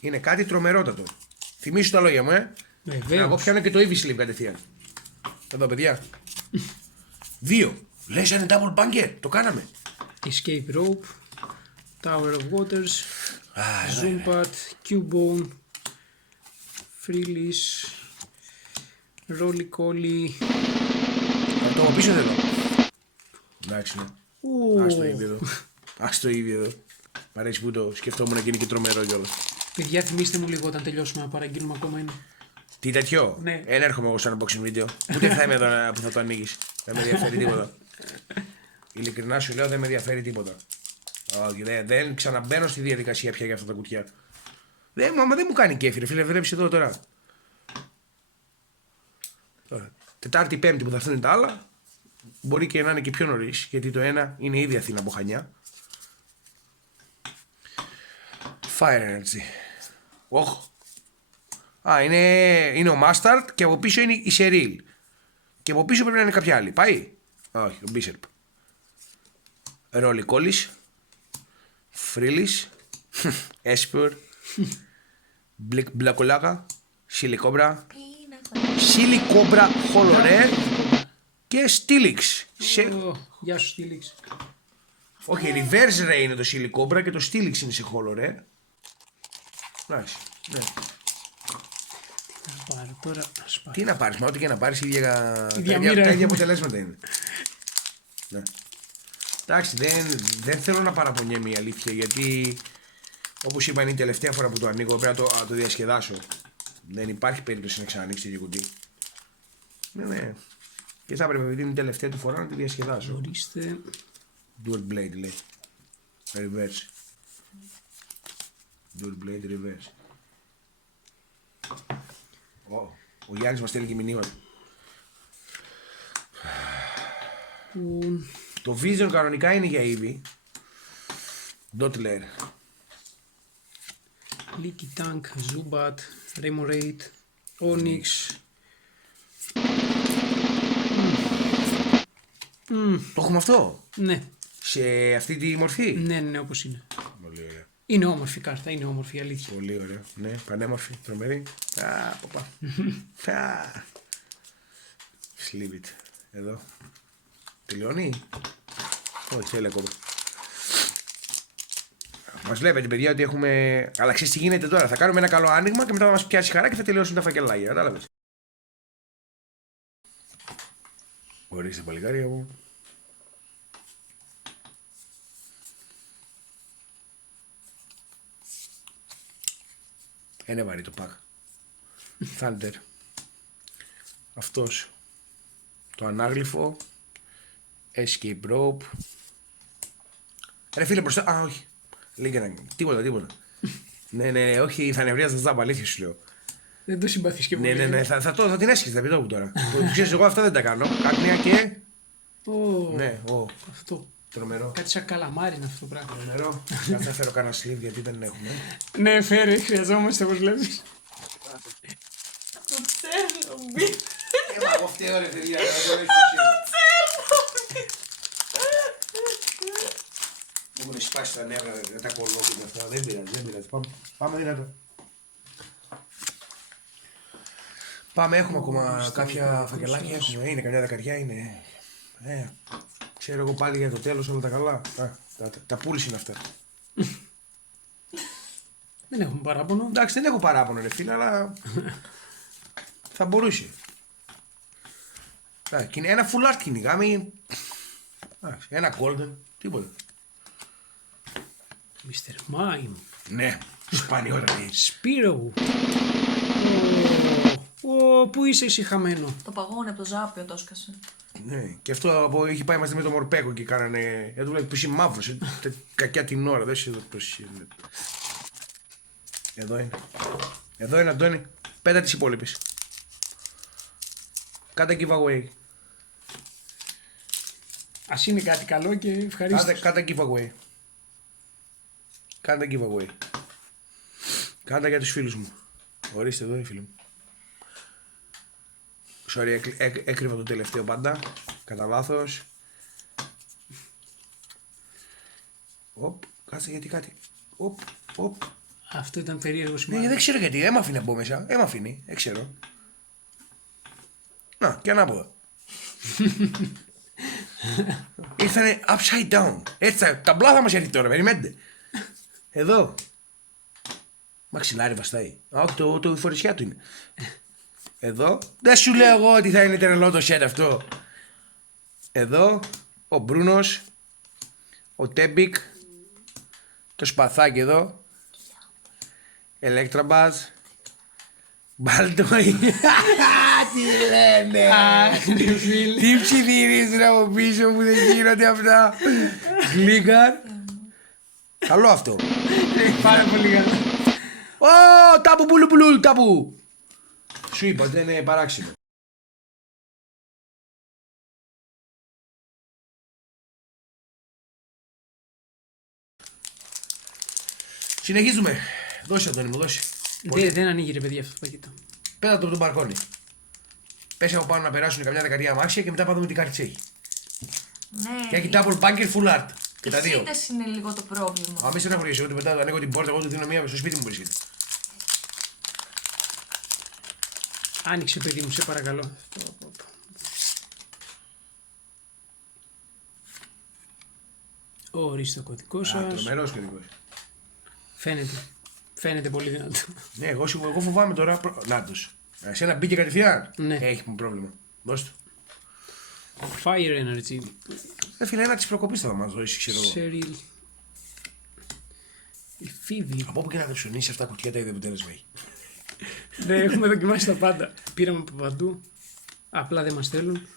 Είναι κάτι τρομερότατο. Θυμήσου τα λόγια μου, Βεβαίως. Εγώ πιάνω και το Eevee Sleeve κατευθείαν. Εδώ, παιδιά. 2. Λες είναι double banger. Το κάναμε. Escape Rope. Tower of Waters. Α, Zoompad. Cubone. Freelist. Rolly Collie. Θα το πίσω δεν δω. Εντάξει, ναι. Ου, Ας το Eevee εδώ. Ας το Eevee εδώ. Μ' αρέσει που το σκεφτόμουν και είναι και τρομερό κιόλας. Παιδιά, θυμίστε μου λίγο όταν τελειώσουμε να παραγγείλουμε ακόμα ένα. Τι τέτοιο. Ναι. Δεν έρχομαι εγώ στο unboxing video. Ούτε θα είμαι εδώ που θα το ανοίγεις. Δεν με ενδιαφέρει τίποτα. Ειλικρινά σου λέω δεν με ενδιαφέρει τίποτα. Όχι, δεν ξαναμπαίνω στη διαδικασία πια για αυτά τα κουτιά. Μα δεν μου κάνει κέφι, ρε φίλε. Βλέπεις εδώ τώρα. Τετάρτη, Πέμπτη που θα έρθουν τα άλλα. Μπορεί και να είναι και πιο νωρίς. Γιατί το ένα είναι ήδη Αθήνα από Χανιά. Fire Energy. Οχ. Α, είναι ο Mustard και από πίσω είναι η Cheryl. Και από πίσω πρέπει να είναι κάποια άλλη. Πάει. Όχι, ο Bishop. Rolly Collis. Frillis. Esper. Μπλακολάκα. Silicobra. Silicobra Hollow Rare. Και Steelix. Γεια σου, Στήλιξ. Όχι, Reverse Ray είναι το Silicobra και το Steelix είναι σε Hollow Rare. Εντάξει, ναι. Να πάρω τώρα. Ας πάρω. Τι να πάρεις, μα ό,τι και να πάρεις ίδια Ίδια τα μοίρα ίδια έχουμε. αποτελέσματα είναι. Ναι. Εντάξει, δεν θέλω να παραπονιέμαι η αλήθεια, γιατί όπως είπα είναι η τελευταία φορά που το ανοίγω, πρέπει να το διασκεδάσω. Δεν υπάρχει περίπτωση να ξανανοίξει το κουτί. Ναι. Και θα έπρεπε την τελευταία του φορά να τη διασκεδάσω. Ορίστε. Dual blade λέει. Reverse. Dual blade reverse. Ο Γιάννης μας στέλνει και μηνύματα. Το Vision κανονικά είναι για Eevee. Dotler. Leaky Tank, Zubat, Remoraid, Onyx. Το έχουμε αυτό. Ναι, Σε αυτή τη μορφή. ναι, όπως είναι. Πολύ ωραία. Είναι όμορφη η κάρτα, είναι όμορφη η αλήθεια. Πολύ ωραία. Ναι, πανέμορφη, τρομερή. Παπά. Sleep it. Εδώ. Τελειώνει. Όχι, θέλει ακόμα. Μας βλέπετε, παιδιά, ότι έχουμε. Αλλά ξέρεις τι γίνεται τώρα. Θα κάνουμε ένα καλό άνοιγμα και μετά θα μας πιάσει χαρά και θα τελειώσουν τα φακελάκια. Κατάλαβες. Ορίστε, παλικάρια μου. Είναι βαρύ το πακ. Thunder. Αυτός. Το ανάγλυφο. Escape rope. Ρε φίλε μπροστά. Α, όχι. Λίγα. Τίποτα. ναι, όχι, θα νευρίαζα ζάμπα, αλήθεια σου λέω. Δεν το συμπαθείς και πολύ. Ναι, θα την έσχιζα, θα πει το τώρα. Ξέρεις, εγώ αυτά δεν τα κάνω. Κάτνια και. Ναι, Αυτό. τρομερό. Κάτι σαν καλαμάρι είναι αυτό το πράγμα. Τρομερό. Θα φέρω κανένα sleeve γιατί δεν έχουμε. Ναι, φέρε, χρειαζόμαστε όπως βλέπεις. Το Τσέρνομπιλ. Εγώ φταίω ρε παιδιά. Μου έχουν σπάσει τα νεύρα, τα κολόκια αυτά. Δεν πειράζει. Πάμε δυνατό. Πάμε, έχουμε ακόμα κάποια φακελάκια. Είναι καμιά δεκαριά, είναι. Ξέρω εγώ πάλι για το τέλος όλα τα καλά. Τα πούληση είναι αυτά. Δεν έχουμε παράπονο. Εντάξει, δεν έχω παράπονο ρε φίλε, αλλά θα μπορούσε. Ένα full art κυνηγάμε. Ένα golden, τίποτα. Mr. Mime. Ναι, σπάνιο ρε. Σπύρο. Πού είσαι εσύ χαμένο. Το παγόνι από το Ζάπιο το έσκασε. Ναι, και αυτό έχει πάει μαζί με τον Μορπέκο και κάνανε. Εδώ λέει που είσαι μαύρος, κακιά την ώρα, δεν είσαι εδώ πώς είναι. Εδώ είναι Αντώνη, πέτα τις υπόλοιπες. Κάντε giveaway. Ας είναι κάτι καλό και ευχαρίστω. Κάντε giveaway. Κάντε για τους φίλους μου. Ορίστε εδώ οι φίλοι μου. Sorry, έκρυβα το τελευταίο πάντα. Κατά λάθος. Κάτσε γιατί κάτι. Αυτό ήταν περίεργο Ναι, σημάδι. δεν ξέρω γιατί. Έμα αφήνει από μέσα. Έμα αφήνει. Δεν ξέρω. Να, και ανάποδα. Ήρθανε upside down. Έτσι, τα μπλά θα μας έρθει τώρα. Περιμένετε. Εδώ. Μαξιλάρι βαστάει. Όχι, το φορεσιά του είναι. Εδώ. Δεν σου λέω εγώ ότι θα είναι τρελό το set αυτό. Εδώ. Ο Μπρούνος. Ο Τέμπικ. Το σπαθάκι εδώ. Ελέκτραμπάζ. Μπάλτοι. Τι λένε. Τι ψιθυρίζουν από πίσω που δεν γίνονται αυτά. Γλίκαρ. Καλό αυτό. Πάρα πολύ καλό. Ω, τάπου πουλου τάπου. Σου είπα, δεν είναι παράξενο. Συνεχίζουμε. Δώσε Αντώνη μου, δώσε. Δεν ανοίγει ρε παιδιά αυτό το πακέτο. Πέτα το από τον μπαλκόνι. Πες από πάνω να περάσουν καμιά δεκαετία αμάξια και μετά πάμε τι κάρτες έχει. Ναι. Και έχει double bunker full art. Και τα Η δύο. σύνταση είναι λίγο το πρόβλημα. Μα μη στεναχωρήσει, εγώ μετά ανοίγω την πόρτα, εγώ του δίνω μία στο σπίτι μου βρίσκεται. Άνοιξε παιδί μου, σε παρακαλώ. Ορίστε το κωδικό σας. Τρομερός κωδικός. Φαίνεται πολύ δυνατό. Ναι, εγώ φοβάμαι τώρα. Νάτος. Εσένα μπήκε κατευθείαν. Ναι. Έχει πρόβλημα. Δώσ' του. Fire Energy. Φίλε, ένα της προκοπής θα μας δώσει, ξέρω εγώ. Cheryl. Η Phoebe. Από όπου και να τα ψωνίσει αυτά τα κουτιά τα είδε αποτέλεσμα έχει. Ναι, έχουμε δοκιμάσει τα πάντα. Πήραμε από παντού. Απλά δεν μας θέλουν.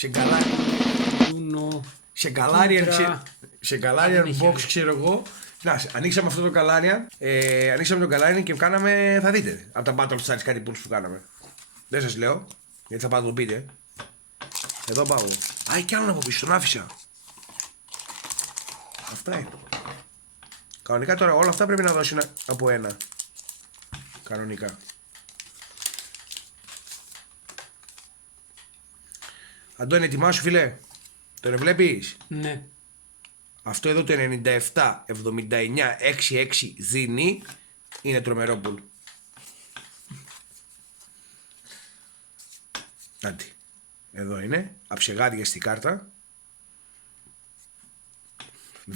Bruno. Σε Galarian, Ultra. σε Galarian έχει box, άλλο. ξέρω εγώ. Να, ανοίξαμε αυτό το Galarian. Ανοίξαμε το Galarian και κάναμε, θα δείτε, από τα Battle Stars κάτι pulls που κάναμε. Δεν σας λέω, γιατί θα πάτε να το πείτε. Εδώ πάω. Α, και άλλο από πίσω, τον άφησα. Αυτά είναι. Κανονικά τώρα όλα αυτά πρέπει να δώσει από ένα. Κανονικά. Αντώνη, ετοιμάσου φίλε. Τον βλέπεις? Ναι. Αυτό εδώ το 97, 79, 66 δίνει. Είναι τρομερό πουλ. Άντι. Εδώ είναι. Αψεγάδια στη κάρτα.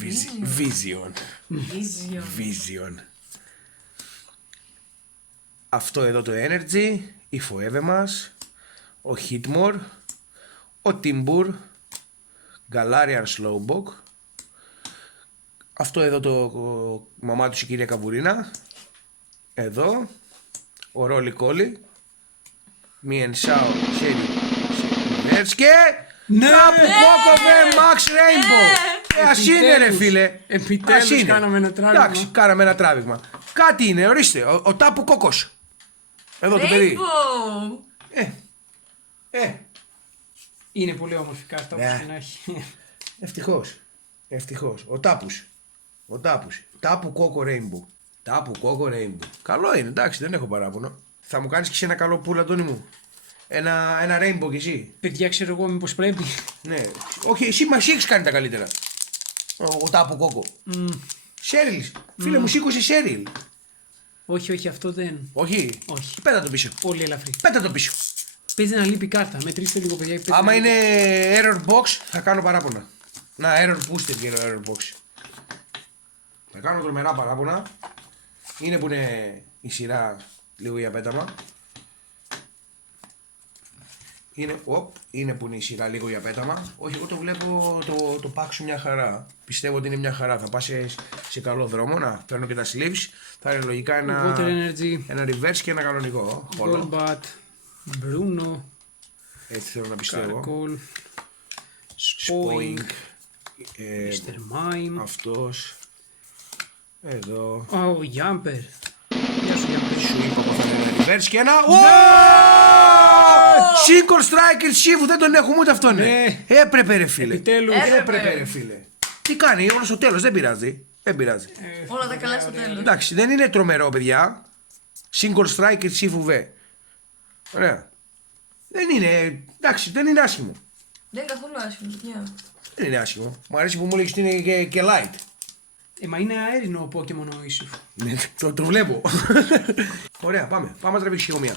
Vision. Vision. Αυτό εδώ το Energy. Η Forever μας. Ο Hitmore. Ο Timber. Galarian Slowpoke. Αυτό εδώ το μαμά του η κυρία Καβουρίνα. Εδώ. Ο Ρόλι Κόλλι. Μιεν Σάο Σέρι και Ναι! Tapu Koko V Max Rainbow. Ας είναι ρε φίλε. Επιτέλους Ας είναι. κάναμε ένα τράβηγμα. Εντάξει, κάναμε ένα τράβηγμα. Κάτι είναι, ορίστε. Ο Tapu Kokos. Εδώ το παιδί. Rainbow! Είναι πολύ όμορφη κάρτα όπως Ναι. και να έχει. Ευτυχώς. Ευτυχώς. Ο Τάπους. Ο Τάπους. Tapu Koko Rainbow. Tapu Koko Rainbow. Καλό είναι, εντάξει, δεν έχω παράπονο. Θα μου κάνεις και εσύ ένα καλό πουλ, Αντώνη μου. Ένα Rainbow κι εσύ. Παιδιά, ξέρω εγώ μήπως πρέπει. Ναι. Όχι, εσύ μας έχεις κάνει τα καλύτερα. Ο Tapu Koko. Σέριλ. Φίλε μου, σήκωσε Σέριλ. Όχι, όχι, αυτό δεν. Όχι. Όχι. Πέτα το πίσω. Πολύ ελαφρύ. Πέτα το πίσω. Παίζει να λείπει κάρτα. Μετρήστε λίγο, παιδιά. παίζει Άμα να είναι λείπει. error box, θα κάνω παράπονα. Να, error booster και error box. Θα κάνω τρομερά παράπονα. Είναι που είναι η σειρά λίγο για πέταμα. Είναι που είναι η σειρά λίγο για πέταμα. Όχι, εγώ το βλέπω το pack σου μια χαρά. Πιστεύω ότι είναι μια χαρά. Θα πας σε καλό δρόμο. Να παίρνω και τα sleeves. Θα είναι λογικά Water Energy. ένα reverse και ένα κανονικό. Όλο. Golbat. Bruno. Έτσι θέλω να πιστεύω. Carkol. Spoink. Spoink. Mr. Mime. Αυτός. Εδώ. Ο Jumper. Γεια σου, Jumper. Σου είπα πως θα είναι ένα reverse και ένα. Single striker Shifu, δεν τον έχουμε ούτε αυτόν. Ναι. Έπρεπε ρε φίλε. Επιτέλους. Έπρεπε ρε φίλε. Τι κάνει, όλο στο τέλος, δεν πειράζει. Δεν πειράζει. Όλα τα καλά στο τέλος. Εντάξει, δεν είναι τρομερό παιδιά. Single striker Shifu V. Ωραία. Δεν είναι, εντάξει, δεν είναι άσχημο. Δεν είναι καθόλου άσχημο, παιδιά. Δεν είναι άσχημο. Μου αρέσει που μου λέγεις ότι είναι και light. Μα είναι αέρινο ο Pokemon ο Isuf. Ναι, το βλέπω. Ωραία, πάμε. Πάμε να τραβήξεις λίγο μία.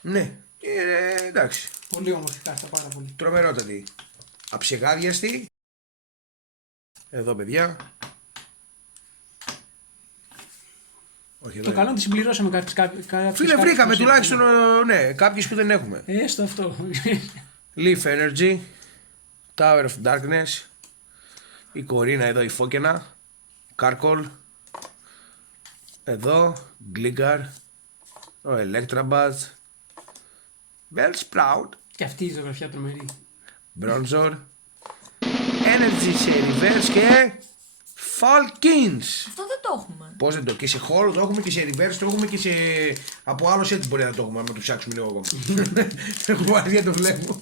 Ναι, εντάξει. Πολύ όμορφη κάρτα, πάρα πολύ. Τρομερότατη. Αψεγάδιαστη. Εδώ παιδιά. Όχι, εδώ Το είναι. καλό είναι ότι συμπληρώσαμε κάποιες. Φίλε, βρήκαμε τουλάχιστον ναι, κάποιες που δεν έχουμε. Έστω αυτό. Leaf Energy. Tower of Darkness. Η Κορίνα εδώ, η Φόκαινα. Carkol. Εδώ. Gligar. Ο Electabuzz. Bellsprout. Και αυτή η ζωγραφιά τρομερή. Bronzor. Energy σε reverse και Falkins. Αυτό δεν το έχουμε. Πώς δεν το, και σε χώρο το έχουμε και σε reverse το έχουμε και σε από άλλο set μπορεί να το έχουμε, άμα το ψάξουμε λίγο ακόμα. Έχω βαρεθεί να το βλέπω.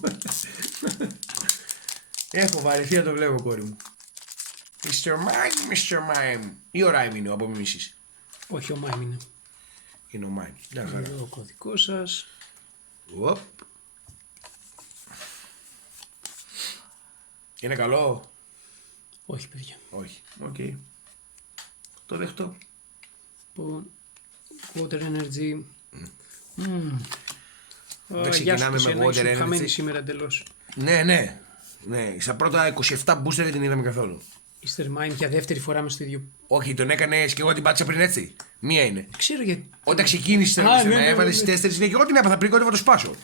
Έχω βαρεθεί να το βλέπω, κόρη μου. Mr. Mime, Mr. Mime. Ή ο Rhyme είναι ο απομιμήσεις. Όχι, ο Mime είναι. Είναι ο Mime. Μια χαρά. Εδώ ο κωδικός σας. Οπ. Είναι καλό. Όχι, παιδιά. Όχι. Οκ. Το δεχτώ. Λοιπόν, Water Energy. Δεν ξεκινάμε με Water Energy. Χαμένη σήμερα εντελώς. Ναι, ναι. Ναι, στα πρώτα 27 booster δεν την είδαμε καθόλου. Mr. Mime για δεύτερη φορά μες στο ίδιο. Όχι, τον έκανε και εγώ την πάτησα πριν έτσι. Μία είναι. Ξέρω γιατί. Όταν ξεκίνησε Α, ναι, με ναι, έβαλε ναι. στις 4 συνέχεια, εγώ την έπαθα πριν κόντευα το σπάσω.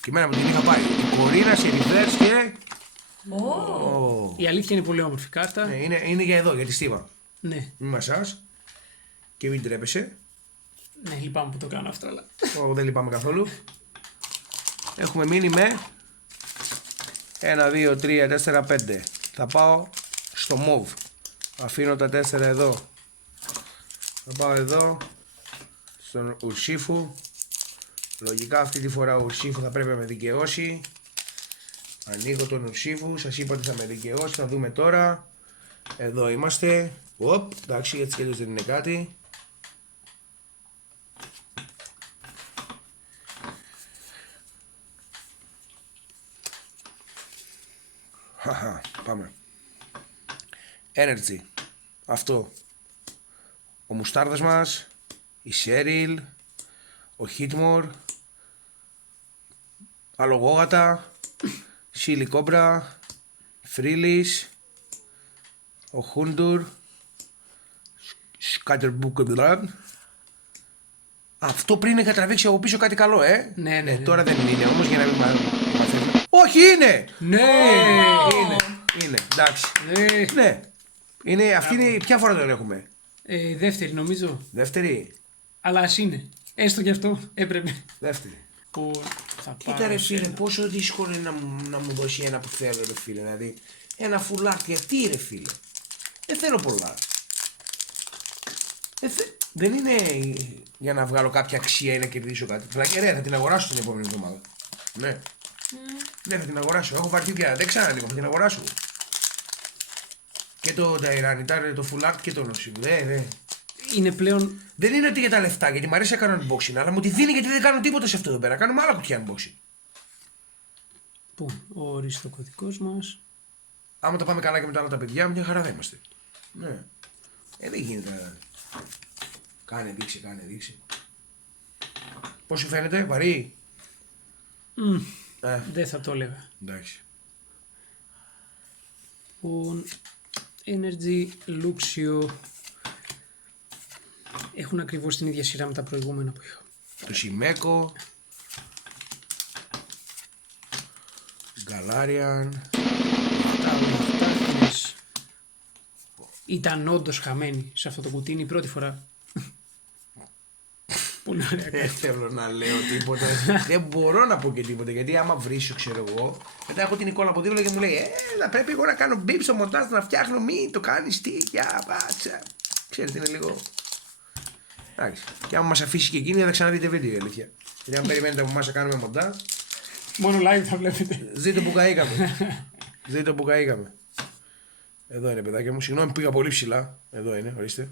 Και εμένα μου την είχα πάει. Η Κορίνα σε reverse και. Η αλήθεια είναι πολύ όμορφη κάρτα. Ναι, είναι για εδώ, για τη στίβα. Ναι. Μη μασάς. Και μην τρέπεσαι. Ναι, λυπάμαι που το κάνω αυτό, αλλά. Εγώ δεν λυπάμαι καθόλου. Έχουμε μείνει με 1, 2, 3, 4, 5. Θα πάω στο μοβ. Αφήνω τα 4 εδώ. Θα πάω εδώ στον Ουρσίφου. Λογικά αυτή τη φορά ο Ουρσίφου θα πρέπει να με δικαιώσει. Ανοίγω τον Ουρσίφου. Σας είπα ότι θα με δικαιώσει. Θα δούμε τώρα. Εδώ είμαστε. Οπ, εντάξει, έτσι και δεν είναι κάτι. Χαχα, πάμε. Energy. Αυτό. Ο Μουστάρδας μας. Η Σέριλ. Ο Χίτμορ. Αλογόγατα. Σίλι Κόμπρα. Φρίλις. Ο Χούντουρ. Σκάτερμπουκεμπλαμ. Αυτό πριν είχα τραβήξει από πίσω κάτι καλό, Ναι. Τώρα δεν είναι όμως για να μην μαθαίνω. Όχι, είναι! Ναι! Είναι, εντάξει. Ναι. Ναι. Είναι, αυτή είναι, ποια φορά τον έχουμε? Δεύτερη νομίζω. Δεύτερη. Αλλά ας είναι. Έστω κι αυτό έπρεπε. Δεύτερη. Που θα Κοίτα πάρω ρε σε φίλε, ένα. πόσο δύσκολο είναι να μου δώσει ένα που θέλω ρε φίλε. Δηλαδή, ένα φουλάρ, γιατί ρε φίλε. Δεν θέλω πολλά. Δεν είναι για να βγάλω κάποια αξία ή να κερδίσω κάτι. Δηλαδή, ρε, θα την αγοράσω την επόμενη εβδομάδα. Ναι. Ναι, θα την αγοράσω. Έχω βαρθεί πια. Δεν ξαναλίγο, θα την αγοράσω. Και το Tyranitar, το Full Art και το Noxy. Είναι πλέον. Δεν είναι ότι για τα λεφτά, γιατί μου αρέσει να κάνω unboxing, αλλά μου τη δίνει γιατί δεν κάνω τίποτα σε αυτό εδώ πέρα. Κάνουμε άλλα κουτιά unboxing. Πού, ο οριστοκωδικός μας. Άμα τα πάμε καλά και με τα άλλα τα παιδιά, μια χαρά θα είμαστε. Ναι. Δεν γίνεται. Κάνε δείξει. Πώς σου φαίνεται, βαρύ? Δεν θα το έλεγα. Εντάξει. Ο Energy, Luxio. Έχουν ακριβώς την ίδια σειρά με τα προηγούμενα που είχα. Το Σιμέκο. Γκαλάριαν. Ήταν όντως χαμένοι σε αυτό το κουτί, είναι η πρώτη φορά. Πολύ ωραία. Δεν θέλω να λέω τίποτα. Δεν μπορώ να πω και τίποτα. Γιατί άμα βρίσω, ξέρω εγώ, μετά έχω την εικόνα από δίπλα και μου λέει πρέπει εγώ να κάνω μπιπ στο μοντάζ να φτιάχνω. Μην το κάνει τι, για πάτσα. Ξέρετε, είναι λίγο. Εντάξει. Και άμα μα αφήσει και εκείνη, θα ξαναδείτε βίντεο η αλήθεια. Γιατί αν περιμένετε από εμά να κάνουμε μοντάζ, Μόνο live θα βλέπετε. ζείτε που καήκαμε. Ζείτε που καήκαμε. Εδώ είναι, παιδάκια μου. Συγγνώμη, πήγα πολύ ψηλά. Εδώ είναι, ορίστε.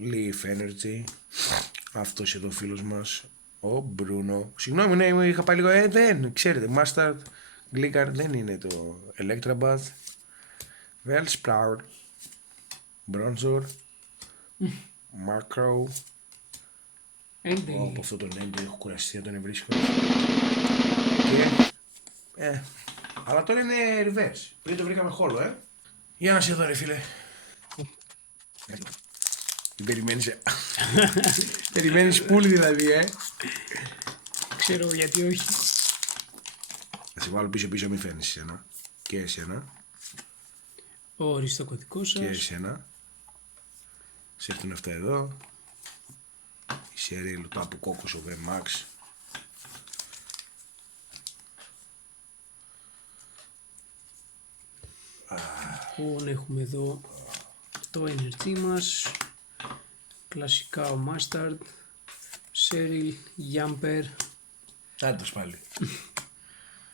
Leaf Energy. Αυτός εδώ φίλος μας, ο Μπρούνο. Συγγνώμη, ναι, είχα πάει λίγο. Δεν, ξέρετε, Mustard, Glicker, δεν είναι το Electrabath. Wellsprout, Bronzor, Macro. Από αυτό τον Ende έχω κουραστεί να τον βρίσκω. Και, αλλά τώρα είναι reverse. Πριν το βρήκαμε χόλο, Για να σε δω ρε φίλε. Περιμένεις, περιμένεις πουλ δηλαδή, Ξέρω γιατί όχι. Θα σε βάλω πίσω μην φαίνεις εσένα. Και εσένα. Ο οριστοκωδικός Και σας. εσένα. Σε έρθουν αυτά εδώ. Η Σερίλ, το από κόκκος, ο VMAX. Λοιπόν, έχουμε εδώ το energy μας. Κλασικά ο Mustard, Cheryl, Jumper. Άντως πάλι.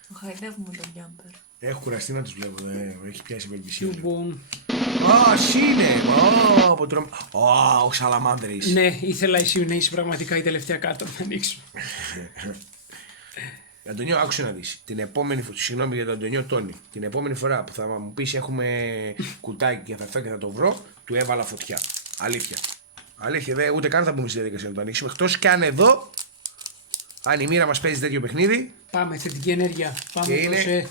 Το χαϊδεύουμε τον Γιάμπερ. Έχω κουραστεί να τους βλέπω, έχει πιάσει ευελπισία. Cubone. Α, Σίνε! Από τρώμε. Ο Σαλαμάνδρης. Ναι, ήθελα εσύ να είσαι πραγματικά η τελευταία κάρτα που θα ανοίξω. Αντωνιό, άκουσε να δεις. Την επόμενη φορά, συγγνώμη για τον Αντωνιό Τόνι, την επόμενη φορά που θα μου πεις έχουμε κουτάκι και θα έρθω και θα το βρω, του έβαλα φωτιά. Αλήθεια. Αλήθεια, ούτε καν θα μπούμε στη διαδικασία να το ανοίξουμε. Εκτός κι αν εδώ, αν η μοίρα μας παίζει τέτοιο παιχνίδι, Πάμε, θετική ενέργεια. Πάμε Και είναι- σε...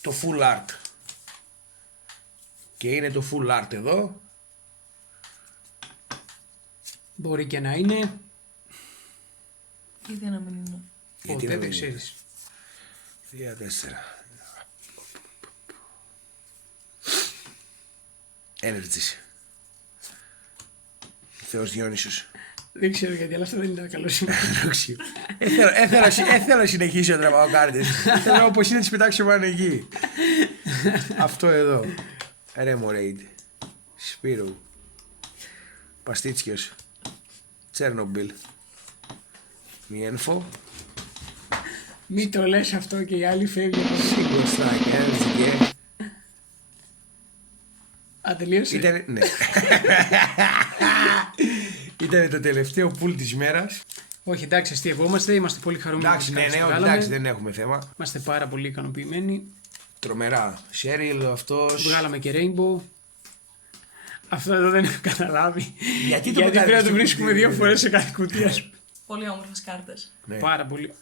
το full art. Και είναι το full art εδώ. Μπορεί και να είναι. Γιατί να μην είναι. Γιατί Ποτέ να δεν μην είναι. ξέρεις. 3-4. Energies. Θεός Διόνυσος. Δεν ξέρω γιατί, αλλά αυτό δεν ήταν καλό σημείο. Θέλω να συνεχίσω να τραβάω κάρτες. Θέλω όπως είναι να τις πετάξω πάνω εκεί. Αυτό εδώ. Ρέμορέιντ. Σπύρο. Παστίτσιος. Τσέρνομπιλ. Μιένφο. Μην το λες αυτό και οι άλλοι φεύγουν. Single strike. Energy. Τελείωσε. Ναι. Ήταν το τελευταίο πουλ της μέρας. Όχι, εντάξει, αστειευόμαστε, είμαστε πολύ χαρούμενοι. Εντάξει, ναι, εντάξει, δεν έχουμε θέμα. Είμαστε πάρα πολύ ικανοποιημένοι. Τρομερά. Σέριλ, αυτός. Βγάλαμε και Rainbow. Αυτό εδώ δεν έχω καταλάβει. Γιατί πρέπει να το βρίσκουμε 2 φορές σε κάθε κουτί, ας πούμε. Πολύ όμορφες κάρτες. Ναι. Πάρα πολύ.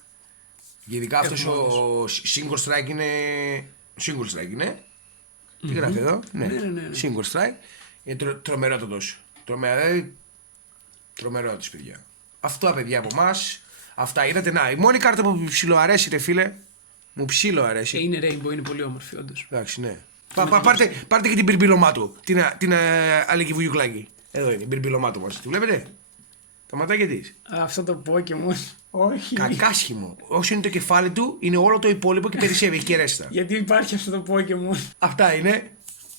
Γενικά αυτός ο single strike είναι. Single strike είναι. Τι γράφει εδώ. Ναι. Single strike. Είναι τρομερότατος. Τρομερότατος, παιδιά. Αυτό, παιδιά, από εμάς. Αυτά είδατε. Να, η μόνη κάρτα που μου ψιλοαρέσει, ρε φίλε. Μου ψιλοαρέσει. Είναι Rainbow, είναι πολύ όμορφη, όντως. Εντάξει, ναι. Πάρτε και την πυρπυλωμά του. Την Αλίκη Βουγιουκλάκη. Εδώ είναι η πυρπυλωμά του μας. Τη βλέπετε. Τα ματάκια της. Αυτό το Pokemon. Όχι. Κακάσχημο. Όσο είναι το κεφάλι του, είναι όλο το υπόλοιπο και περισσεύει. Έχει και ρέστα. Γιατί υπάρχει αυτό το Pokemon. Αυτά είναι.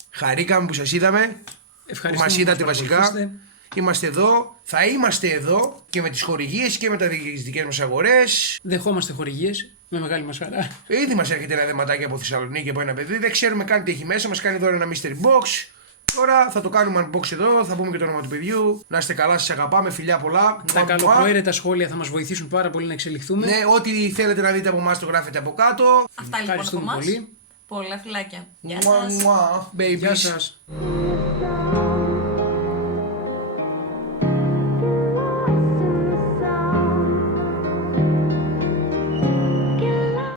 Χαρήκαμε που σας είδαμε. Που Ευχαριστούμε. μας είδατε που μας βασικά. παρακολουθήσατε. Είμαστε εδώ. Θα είμαστε εδώ και με τις χορηγίες και με τις δικές μας αγορές. Δεχόμαστε χορηγίες με μεγάλη μας χαρά. Ήδη μας έρχεται ένα δεματάκι από Θεσσαλονίκη από ένα παιδί. Δεν ξέρουμε καν τι έχει μέσα. Μας κάνει δώρο ένα mystery box. Τώρα θα το κάνουμε unbox εδώ. Θα πούμε και το όνομα του παιδιού. Να είστε καλά, σας αγαπάμε. Φιλιά πολλά. Τα καλοπροαίρετα σχόλια θα μας βοηθήσουν πάρα πολύ να εξελιχθούμε. Ναι, ό,τι θέλετε να δείτε από εμάς το γράφετε από κάτω. Αυτά λοιπόν από Ευχαριστούμε εμάς. πολύ. Πολλά φιλάκια. Γεια Μουα, σας. μουα, babies. Γεια σας.